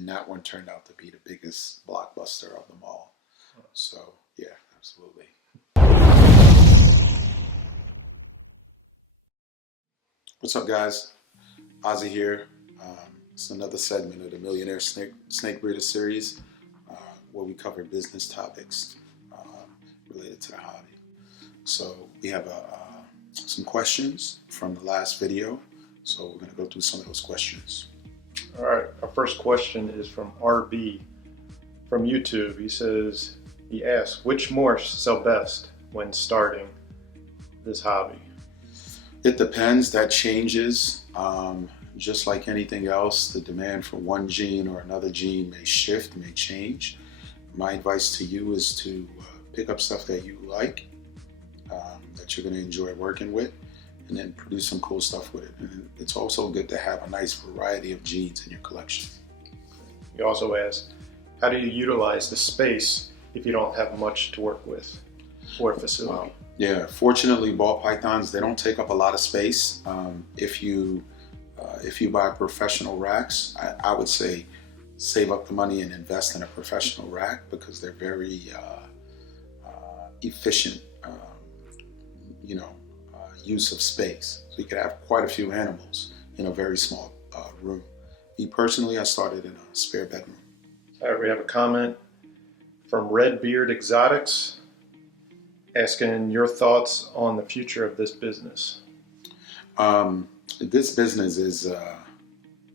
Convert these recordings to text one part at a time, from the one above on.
and that one turned out to be the biggest blockbuster of them all. So yeah, absolutely. What's up, guys? Ozzy here. It's another segment of the Millionaire Snake Breeder series, where we cover business topics related to the hobby. So we have some questions from the last video, so we're going to go through some of those questions. All right, our first question is from RB from YouTube. He asks, which morphs sell best when starting this hobby? It depends. That changes. Just like anything else, the demand for one gene or another gene may shift, may change. My advice to you is to pick up stuff that you like, that you're going to enjoy working with, and then produce some cool stuff with it. And it's also good to have a nice variety of genes in your collection. He also asks, how do you utilize the space if you don't have much to work with or a facility? Well, yeah, fortunately, ball pythons, they don't take up a lot of space. If you buy professional racks, I would say save up the money and invest in a professional rack, because they're very efficient, use of space. So you could have quite a few animals in a very small room. Me personally, I started in a spare bedroom. All right, we have a comment from Redbeard Exotics asking your thoughts on the future of this business. This business is,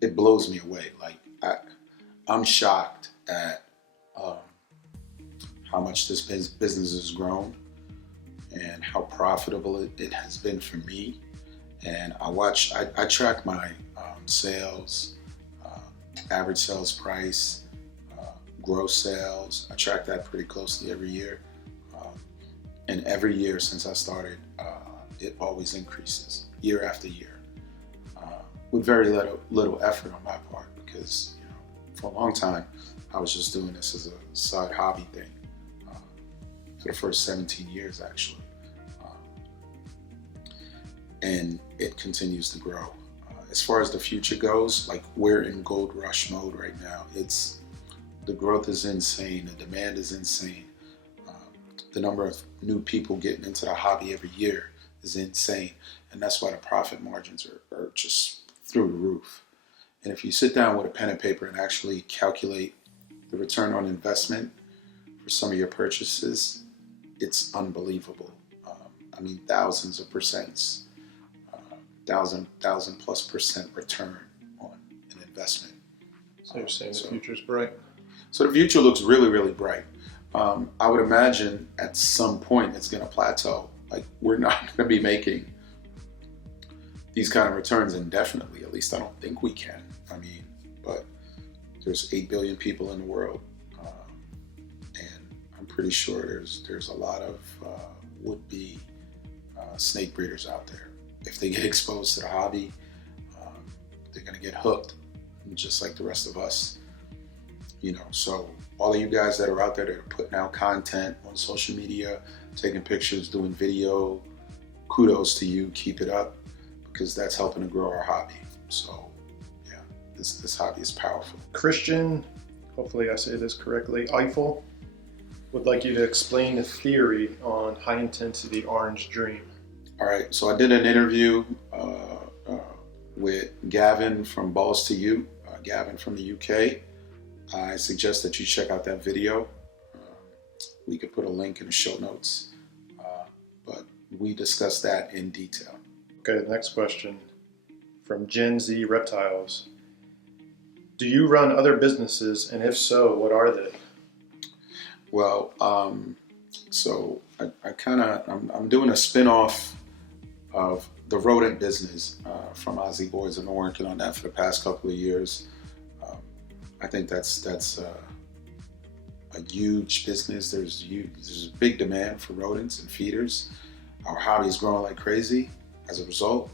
it blows me away. Like, I'm shocked at how much this business has grown and how profitable it has been for me. And I track my sales, average sales price, gross sales. I track that pretty closely every year. And every year since I started, it always increases year after year. With very little effort on my part, because for a long time I was just doing this as a side hobby thing for the first 17 years actually, and it continues to grow. As far as the future goes, like, we're in gold rush mode right now. The growth is insane, the demand is insane. The number of new people getting into the hobby every year is insane, and that's why the profit margins are just through the roof. And if you sit down with a pen and paper and actually calculate the return on investment for some of your purchases, it's unbelievable. I mean, thousands of percents, thousand plus percent return on an investment. So you're saying the future's bright? So the future looks really, really bright. I would imagine at some point it's going to plateau. Like, we're not going to be making these kind of returns indefinitely. At least I don't think we can. I mean, but there's 8 billion people in the world, and I'm pretty sure there's a lot of would-be snake breeders out there. If they get exposed to the hobby, they're going to get hooked, just like the rest of us. So all of you guys that are out there that are putting out content on social media, taking pictures, doing video, kudos to you. Keep it up, because that's helping to grow our hobby. So yeah, this hobby is powerful. Christian, hopefully I say this correctly, Eiffel, would like you to explain the theory on high intensity orange dream. All right, so I did an interview with Gavin from Balls to You, Gavin from the UK. I suggest that you check out that video. We could put a link in the show notes, but we discussed that in detail. Okay, the next question from Gen Z Reptiles. Do you run other businesses, and if so, what are they? Well, so I'm doing a spin-off of the rodent business from Ozzy Boys. I've been working on that for the past couple of years. I think that's a huge business. There's a big demand for rodents and feeders. Our hobby is growing like crazy. As a result,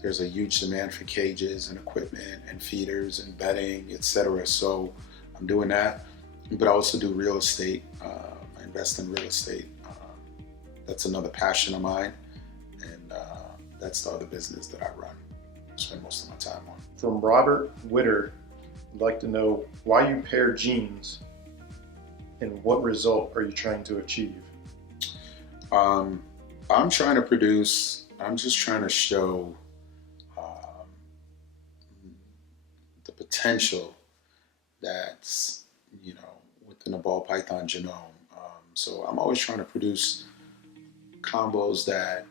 there's a huge demand for cages and equipment and feeders and bedding, etc. So I'm doing that, but I also do real estate. I invest in real estate. That's another passion of mine, and that's the other business that I run. I spend most of my time on. From Robert Witter, I'd like to know why you pair jeans and what result are you trying to achieve? I'm trying to produce, I'm just trying to show um, the potential that's, within the ball python genome. So I'm always trying to produce combos that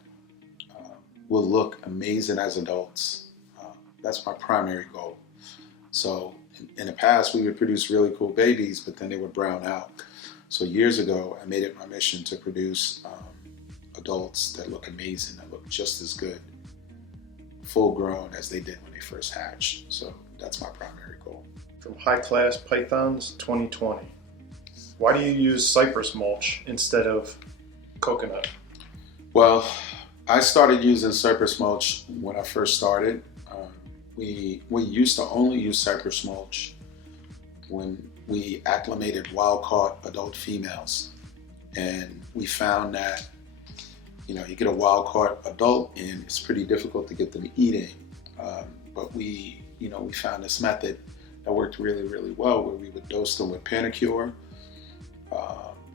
will look amazing as adults. That's my primary goal. So in the past, we would produce really cool babies, but then they would brown out. So years ago, I made it my mission to produce adults that look amazing, that look just as good, full grown as they did when they first hatched. So that's my primary goal. From High Class Pythons 2020, why do you use cypress mulch instead of coconut? Well, I started using cypress mulch when I first started. We used to only use cypress mulch when we acclimated wild-caught adult females, and we found that you get a wild-caught adult and it's pretty difficult to get them eating. But we found this method that worked really, really well, where we would dose them with Panicure,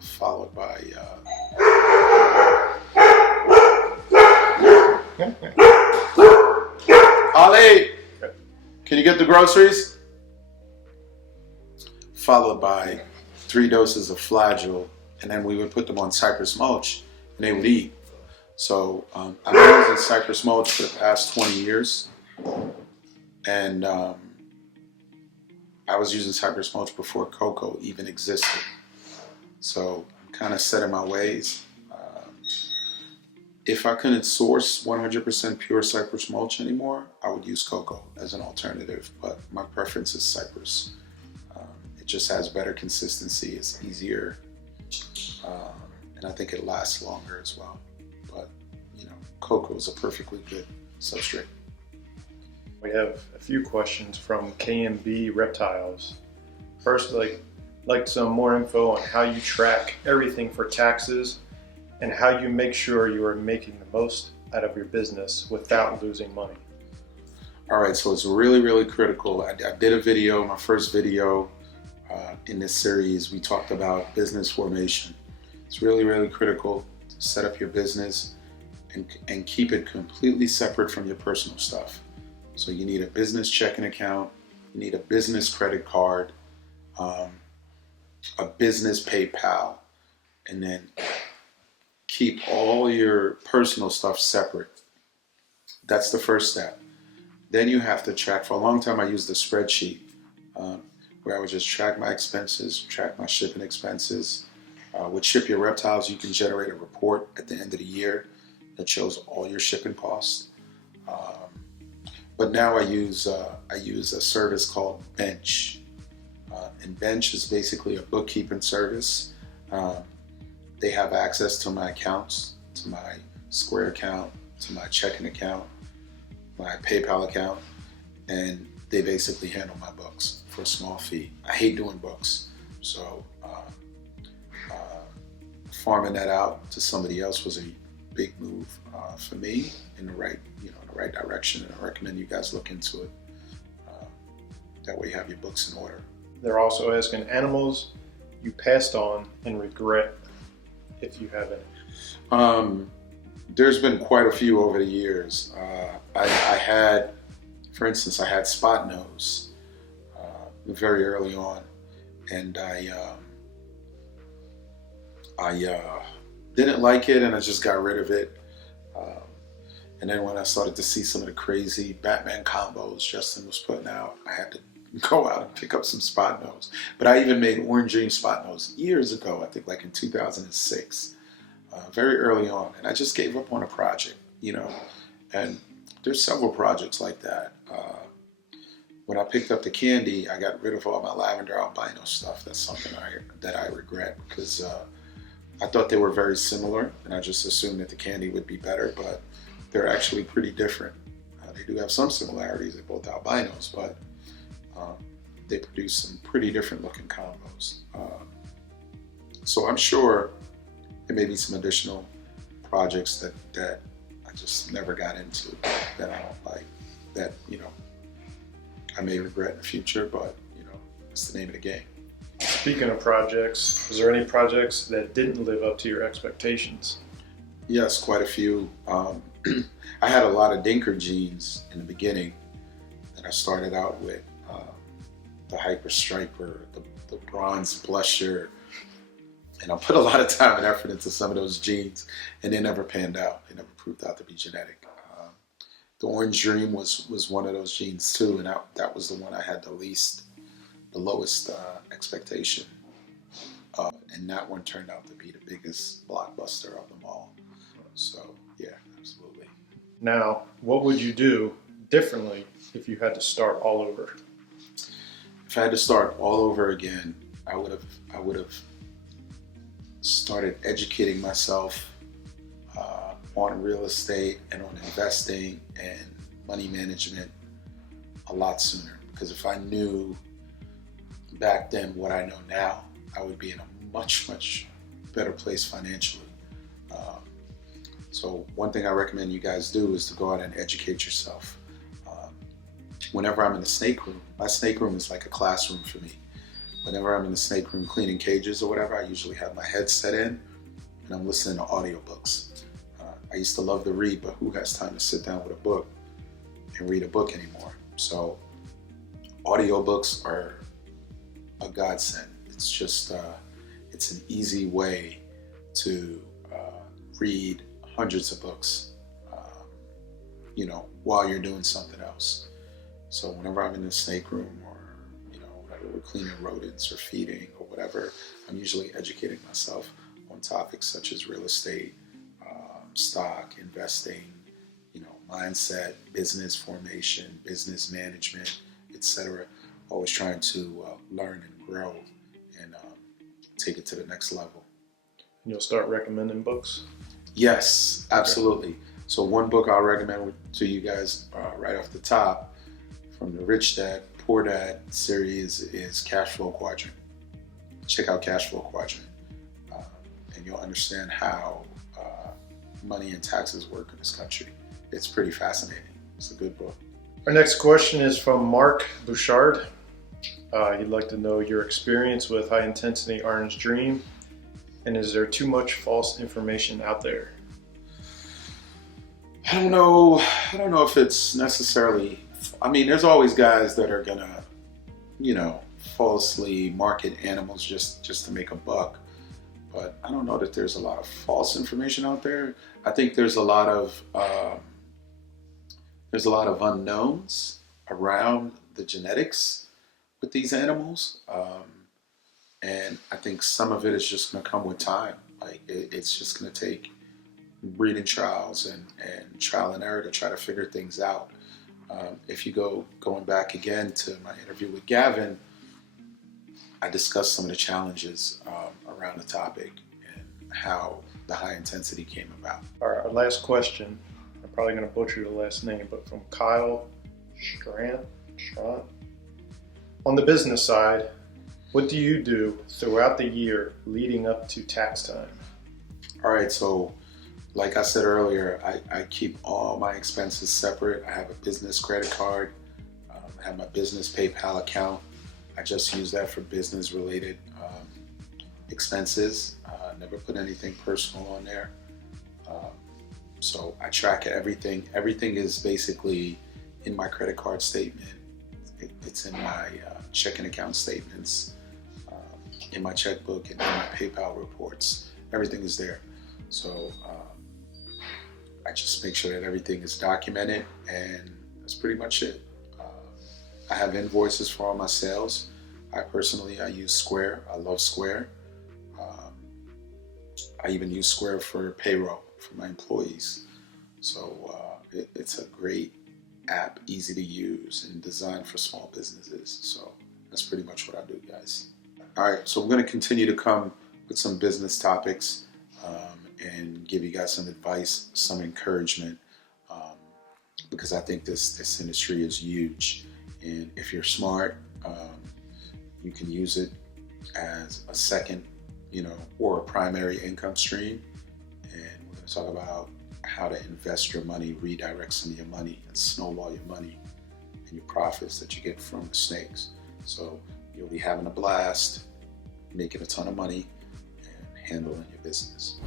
followed by Ali, can you get the groceries? Followed by 3 doses of Flagyl, and then we would put them on cypress mulch, and they would eat. So I've been using cypress mulch for the past 20 years, and I was using cypress mulch before cocoa even existed. So I'm kind of set in my ways. If I couldn't source 100% pure cypress mulch anymore, I would use cocoa as an alternative, but my preference is cypress. It just has better consistency, it's easier, and I think it lasts longer as well. But, cocoa is a perfectly good substrate. We have a few questions from KMB Reptiles. First, like some more info on how you track everything for taxes and how you make sure you are making the most out of your business without losing money. All right, so it's really, really critical. I did a video, my first video in this series, we talked about business formation. It's really, really critical to set up your business and keep it completely separate from your personal stuff. So you need a business checking account, you need a business credit card, a business PayPal, and then keep all your personal stuff separate. That's the first step. Then you have to track. For a long time I used a spreadsheet where I would just track my expenses, track my shipping expenses. With Ship Your Reptiles, you can generate a report at the end of the year that shows all your shipping costs. But now I use a service called Bench. And Bench is basically a bookkeeping service. They have access to my accounts, to my Square account, to my checking account, my PayPal account, and they basically handle my books for a small fee. I hate doing books, so farming that out to somebody else was a big move for me in the right direction, and I recommend you guys look into it. That way you have your books in order. They're also asking animals you passed on and regret, if you have any. There's been quite a few over the years. I had, for instance, I had spot nose very early on, and I didn't like it, and I just got rid of it. And then when I started to see some of the crazy Batman combos Justin was putting out, I had to go out and pick up some spot nose. But I even made orange dream spot nose years ago, I think like in 2006, very early on. And I just gave up on a project, and there's several projects like that. When I picked up the candy, I got rid of all my lavender albino stuff. That's something that I regret, because I thought they were very similar, and I just assumed that the candy would be better, but they're actually pretty different. They do have some similarities, they're both albinos, but they produce some pretty different looking combos. So I'm sure there may be some additional projects that I just never got into, that I don't like, that I may regret in the future, but That's the name of the game. Speaking of projects, is there any projects that didn't live up to your expectations? Yes, quite a few. I had a lot of dinker jeans in the beginning that I started out with. The Hyper Striper, the bronze blusher, and I put a lot of time and effort into some of those jeans, and they never panned out. They never proved out to be genetic. The Orange Dream was one of those jeans too, and that was the one I had the lowest expectation of, and that one turned out to be the biggest blockbuster of them all. So yeah, absolutely. Now, what would you do differently if you had to start all over? If I had to start all over again, I would have started educating myself on real estate and on investing and money management a lot sooner. Because if I knew back then what I know now, I would be in a much, much better place financially. So one thing I recommend you guys do is to go out and educate yourself. Whenever I'm in the snake room, my snake room is like a classroom for me. Whenever I'm in the snake room cleaning cages or whatever, I usually have my headset in and I'm listening to audiobooks. I used to love to read, but who has time to sit down with a book and read a book anymore? So audiobooks are a godsend. It's just, it's an easy way to read hundreds of books, while you're doing something else. So whenever I'm in the snake room or, whenever we're cleaning rodents or feeding or whatever, I'm usually educating myself on topics such as real estate, stock, investing, mindset, business formation, business management, etc. Always trying to learn and grow and take it to the next level. And you'll start recommending books? Yes, absolutely. Okay. So one book I'll recommend to you guys right off the top from the Rich Dad, Poor Dad series is Cash Flow Quadrant. Check out Cash Flow Quadrant and you'll understand how money and taxes work in this country. It's pretty fascinating. It's a good book. Our next question is from Mark Bouchard. He'd like to know your experience with high intensity Orange Dream, and is there too much false information out there? I don't know if it's necessarily, there's always guys that are gonna, falsely market animals just to make a buck. But I don't know that there's a lot of false information out there. I think there's a lot of unknowns around the genetics with these animals, and I think some of it is just going to come with time. Like it's just going to take breeding trials and trial and error to try to figure things out. If you going back again to my interview with Gavin, I discussed some of the challenges around the topic and how the high intensity came about. All right, our last question, I'm probably going to butcher the last name, but from Kyle Strant. On the business side, what do you do throughout the year leading up to tax time? All right, so like I said earlier, I keep all my expenses separate. I have a business credit card. I have my business PayPal account. I just use that for business related expenses. Never put anything personal on there. So I track everything. Everything is basically in my credit card statement. It's in my checking account statements, in my checkbook, and in my PayPal reports. Everything is there. So I just make sure that everything is documented, and that's pretty much it. I have invoices for all my sales. I use Square. I love Square. I even use Square for payroll for my employees. So it's a great app, easy to use and designed for small businesses. So that's pretty much what I do, guys. All right, so we're going to continue to come with some business topics and give you guys some advice, some encouragement, because I think this industry is huge. And if you're smart, you can use it as a second, or a primary income stream. And we're going to talk about how to invest your money, redirect some of your money, and snowball your money and your profits that you get from the snakes. So You'll be having a blast, making a ton of money, and handling your business.